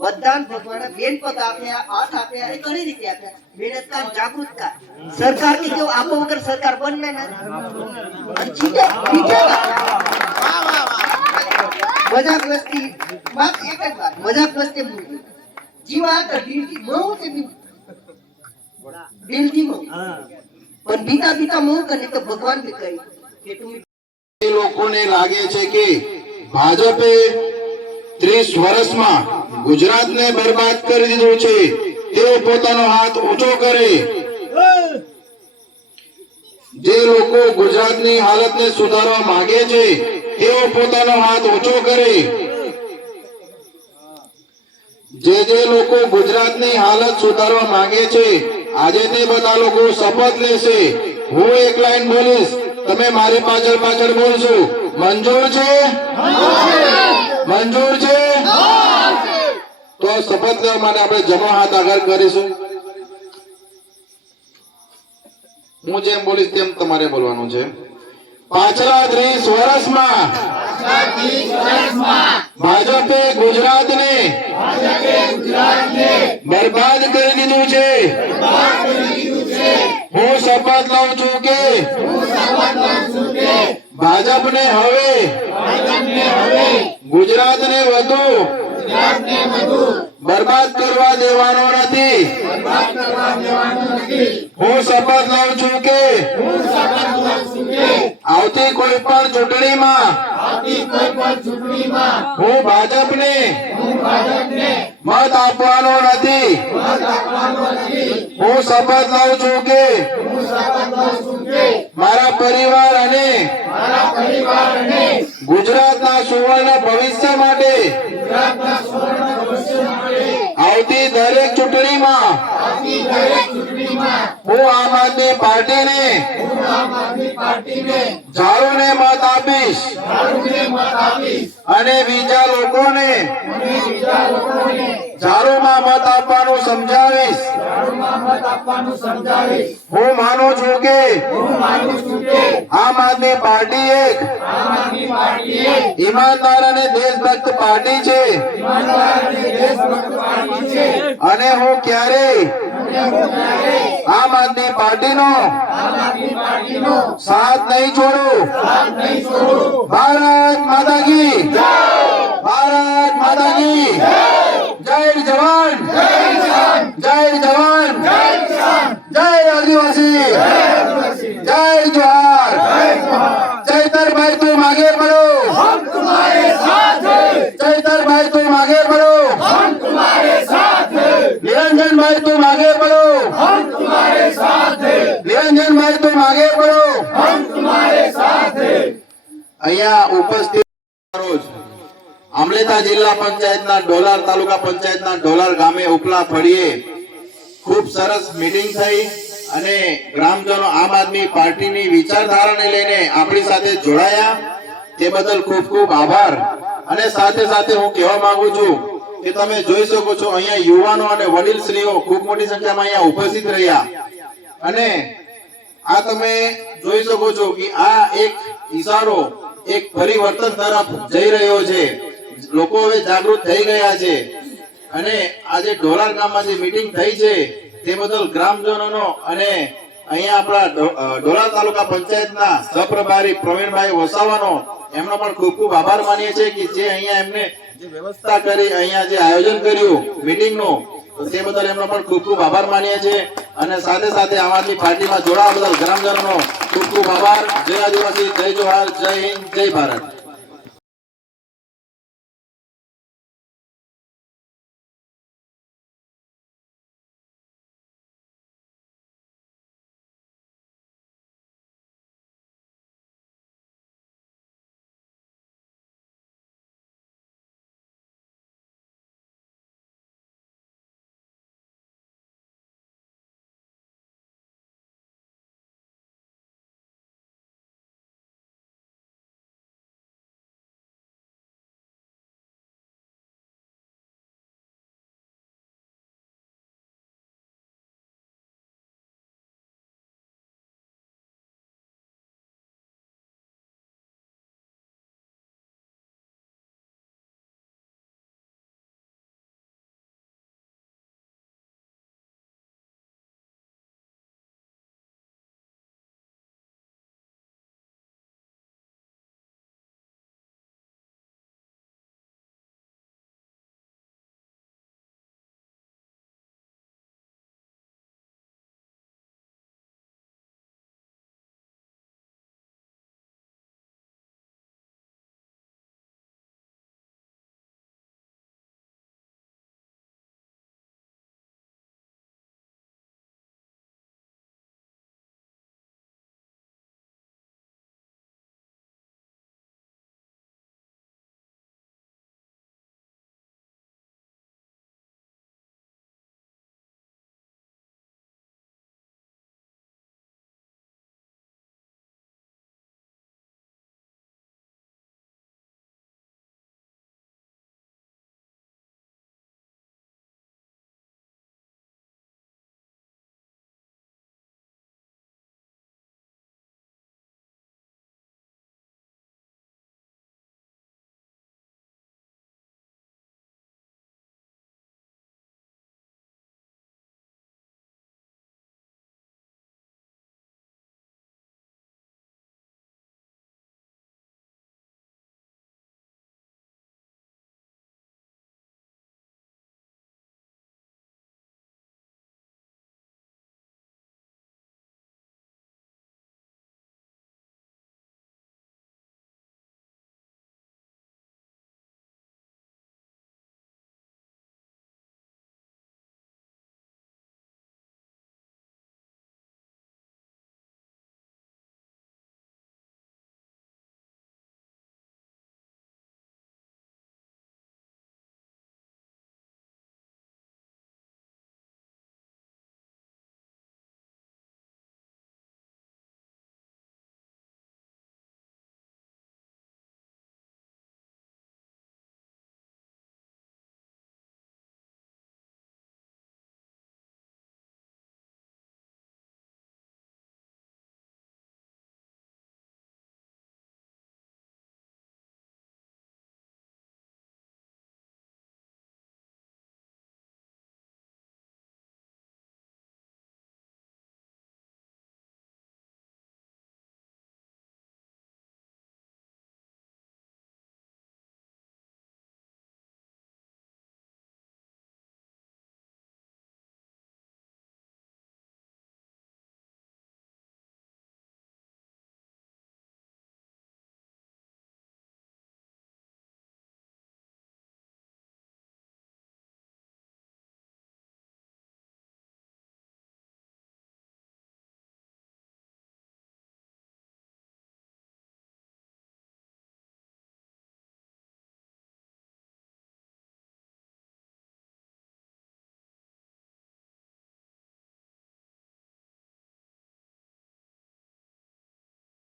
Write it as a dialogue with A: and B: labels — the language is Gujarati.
A: બધાને ભગવાન બેનપદ આપ્યા, હાથ આપ્યા એ ઘણી રીતે આપ્યા. બેનતકાર જાગૃતતા. સરકારની જો આપો વગર સરકાર બનને ના. જીતે જીતે મજાક વસ્તી, વાત એક જ વાત, મજાક વસ્તી મૂકી. જીવા તો દિલથી મઉ તે બી દિલથી મઉ પણ બીતા બીતા મઉ કરે તો ભગવાન બી કહી કે તું
B: લોકોને લાગે છે કે ભાજપે ત્રીસ વર્ષમાં ગુજરાતને બરબાદ કરી દીધું છે. તેઓ પોતાનો હાથ ઊંચો કરે. જે લોકો ગુજરાતની હાલતને સુધારવા માંગે છે તેઓ પોતાનો હાથ ઊંચો કરે. જે જે લોકો ગુજરાતની હાલત સુધારવા માંગે છે આજે તે બધા લોકો શપથ લેશે. હું એક લાઈન બોલીશ. તમે મારી પાછળ પાછળ બોલશો. મંજૂર છે? મંજૂર છે. તો શપથ લેવા માટે આપણે જમણો હાથ આગળ કરીશું. હું જેમ બોલીશ તેમ તમારે બોલવાનું છે. પાછલા ત્રીસ વર્ષમાં ભાજપે ગુજરાતને બરબાદ કરી દીધું છે. હું શપથ લઉં છું કે ભાજપને હવે ગુજરાતને વધુ બરબાદ કરવા દેવાનો નથી. હું શપથ લઉં છું કે આવતી કોઈ પણ ચૂંટણીમાં હું ભાજપને મત આપવાનો નથી. હું શપથ લઉં છું કે મારા પરિવાર અને ગુજરાતના સુવર્ણ ભવિષ્ય માટે આવતી દરેક ચૂંટણીમાં હું આમ આદમી પાર્ટીને ઝાડુને મત આપીશ. અને બીજા લોકોને ઝાડુમાં મત આપવાનું સમજાવીશ. હું માનું છું કે આમ આદમી પાર્ટી એક. ઈમાનદાર અને દેશભક્ત પાર્ટી છે. અને હું ક્યારે આમ આદમી પાર્ટીનો સાથ નહીં છોડું. ભારત માતા કી. ભારત માતા કી. જય જવાન. જય જવાન. જય આદિવાસી. ચૈતરભાઈ તું આગે बढ़ो ચૈતરભાઈ તું આગે बढ़ो નિરંજનભાઈ તું આગે बढ़ो નિરંજનભાઈ તું આગે बढ़ो અહીંયા ઉપસ્થિત રોજ આમલેતા જિલ્લા પંચાયતના ડોલાર તાલુકા પંચાયતના ડોલાર ગામે ઉપલા ફળીએ ખૂબ સરસ મીટિંગ થઈ અને ગ્રામજનો આમ આદમી પાર્ટીની વિચારધારાને લઈને આપણી સાથે જોડાયા. તે બદલ ખૂબ ખૂબ આભાર. અને સાથે સાથે હું કહેવા માંગુ છું કે તમે જોઈ શકો છો, અહીંયા યુવાનો અને વડીલ શ્રીઓ ખૂબ મોટી સંખ્યામાં અહીંયા ઉપસ્થિત રહ્યા. અને આ તમે જોઈ શકો છો કે આ એક ઈશારો એક પરિવર્તન તરફ જઈ રહ્યો છે. લોકો હવે જાગૃત થઈ ગયા છે. અને આજે ઢોલાર ગામમાં જે મીટિંગ થઈ છે તે બદલ ગ્રામજનોનો અને અહીંયા આપણા ડોલા તાલુકા પંચાયતના સહપ્રભારી પ્રવીણભાઈ વસાવાનો એમનો પણ ખૂબ ખૂબ આભાર માનીએ છીએ કે જે અહીંયા એમને જે વ્યવસ્થા કરી, અહીંયા જે આયોજન કર્યું, મિટિંગનું તે બદલ એમનો પણ ખૂબ ખૂબ આભાર માનીએ છીએ. અને સાથે સાથે આમ આદમી પાર્ટીમાં જોડાવા બદલ ગ્રામજનોનો ખૂબ ખૂબ આભાર. જય આદિવાસી, જય જોહાર, જય હિન્દ, જય ભારત.